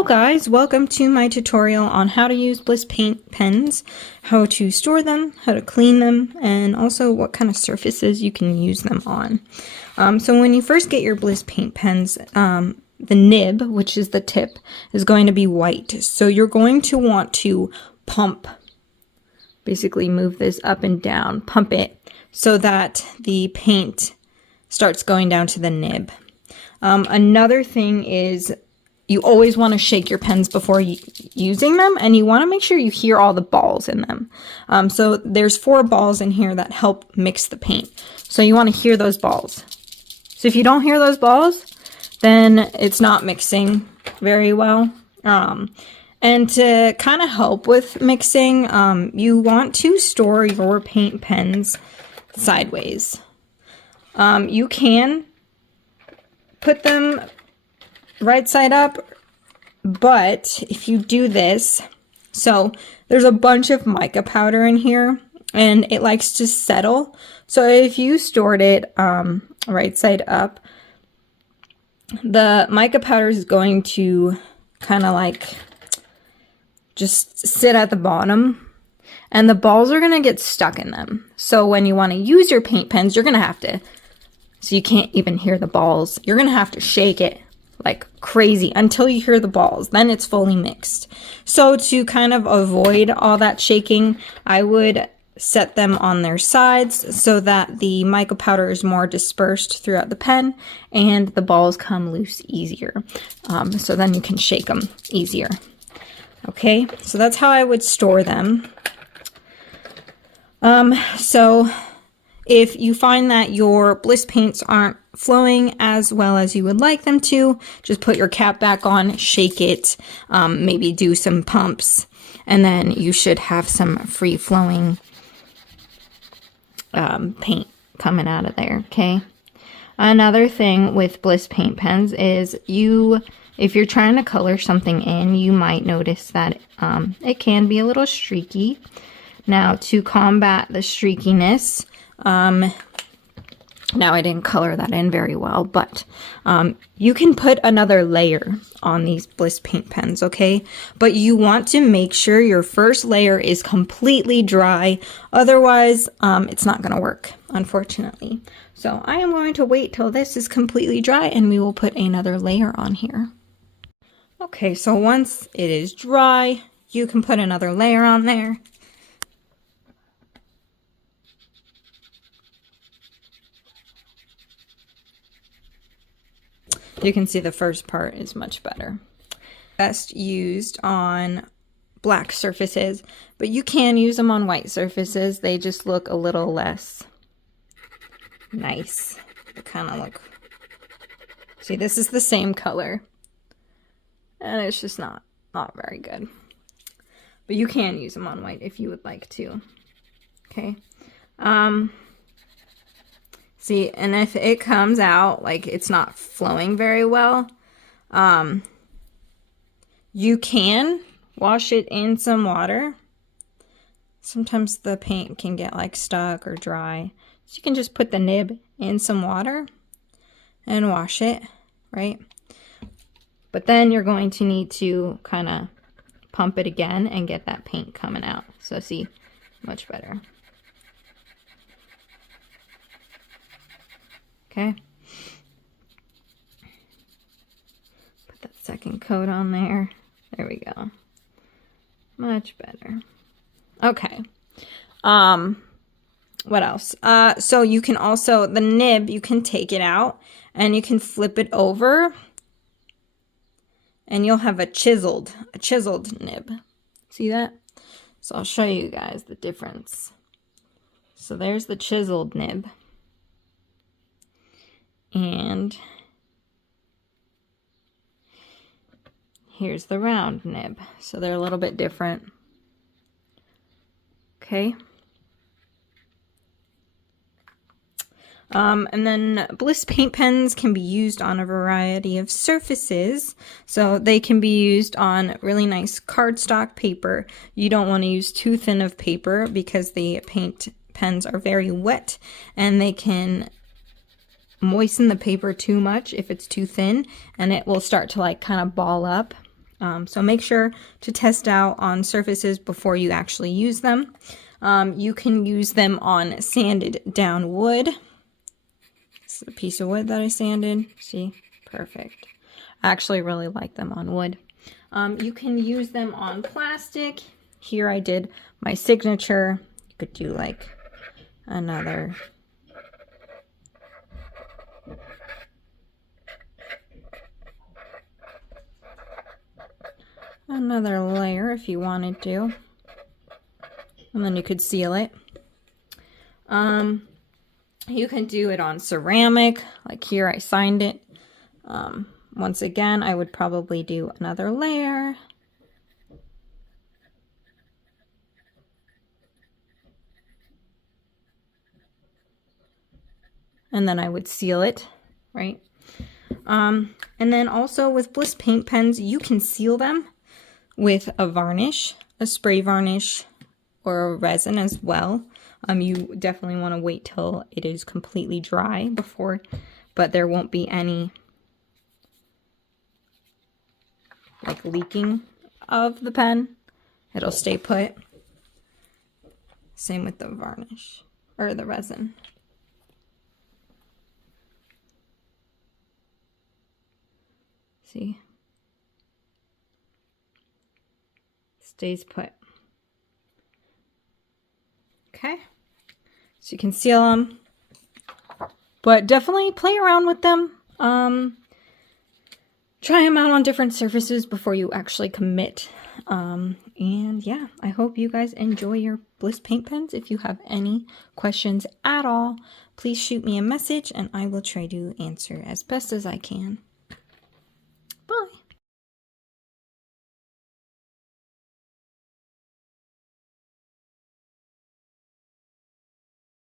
Hello guys, welcome to my tutorial on how to use Bliss Paint Pens, how to store them, how to clean them, and also what kind of surfaces you can use them on. So when you first get your Bliss Paint Pens, the nib, which is the tip, is going to be white. So you're going to want to pump, basically move this up and down, pump it so that the paint starts going down to the nib. Another thing is you always want to shake your pens before using them, and you want to make sure you hear all the balls in them. So there's 4 balls in here that help mix the paint. So you want to hear those balls. So if you don't hear those balls, then it's not mixing very well. And to kind of help with mixing, you want to store your paint pens sideways. You can put them right side up, but if you do this, so there's a bunch of mica powder in here and it likes to settle. So if you stored it right side up, the mica powder is going to kind of like just sit at the bottom, and the balls are going to get stuck in them. So when you want to use your paint pens, you're going to have to, so you can't even hear the balls, you're going to have to shake it like crazy until you hear the balls. Then it's fully mixed. So to kind of avoid all that shaking, I would set them on their sides so that the mica powder is more dispersed throughout the pen and the balls come loose easier. So then you can shake them easier. Okay, so that's how I would store them. So if you find that your Bliss paints aren't flowing as well as you would like them to, just put your cap back on, shake it, maybe do some pumps, and then you should have some free-flowing paint coming out of there, okay? Another thing with Bliss paint pens is if you're trying to color something in, you might notice that it can be a little streaky. Now, to combat the streakiness, now I didn't color that in very well, but you can put another layer on these Bliss paint pens, okay? But you want to make sure your first layer is completely dry, otherwise it's not going to work, unfortunately. So I am going to wait till this is completely dry and we will put another layer on here. Okay, so once it is dry, you can put another layer on there. You can see the first part is much better. Best used on black surfaces, but you can use them on white surfaces. They just look a little less nice. They kind of look, see, this is the same color and it's just not very good. But you can use them on white if you would like to. Okay. See, and if it comes out like it's not flowing very well, you can wash it in some water. Sometimes the paint can get like stuck or dry. So you can just put the nib in some water and wash it, right? But then you're going to need to kind of pump it again and get that paint coming out. So see, much better. Okay. Put that second coat on there. There we go. Much better. Okay. What else? So you can also, the nib, you can take it out and you can flip it over and you'll have a chiseled nib. See that? So I'll show you guys the difference. So there's the chiseled nib. And here's the round nib. So they're a little bit different. Okay. And then Bliss paint pens can be used on a variety of surfaces. So they can be used on really nice cardstock paper. You don't want to use too thin of paper because the paint pens are very wet and they can moisten the paper too much if it's too thin, and it will start to like kind of ball up So make sure to test out on surfaces before you actually use them. You can use them on sanded down wood. This is a piece of wood that I sanded. See? Perfect. I actually really like them on wood. You can use them on plastic. Here I did my signature. You could do like another layer if you wanted to. And then you could seal it. You can do it on ceramic, like here I signed it. Once again, I would probably do another layer. And then I would seal it, right? And then also with Bliss Paint Pens, you can seal them with a varnish, a spray varnish, or a resin as well. You definitely want to wait till it is completely dry before, but there won't be any like leaking of the pen. It'll stay put. Same with the varnish or the resin. See? Stays put. Okay, so you can seal them, but definitely play around with them. Try them out on different surfaces before you actually commit. And yeah, I hope you guys enjoy your Bliss Paint Pens. If you have any questions at all, please shoot me a message and I will try to answer as best as I can.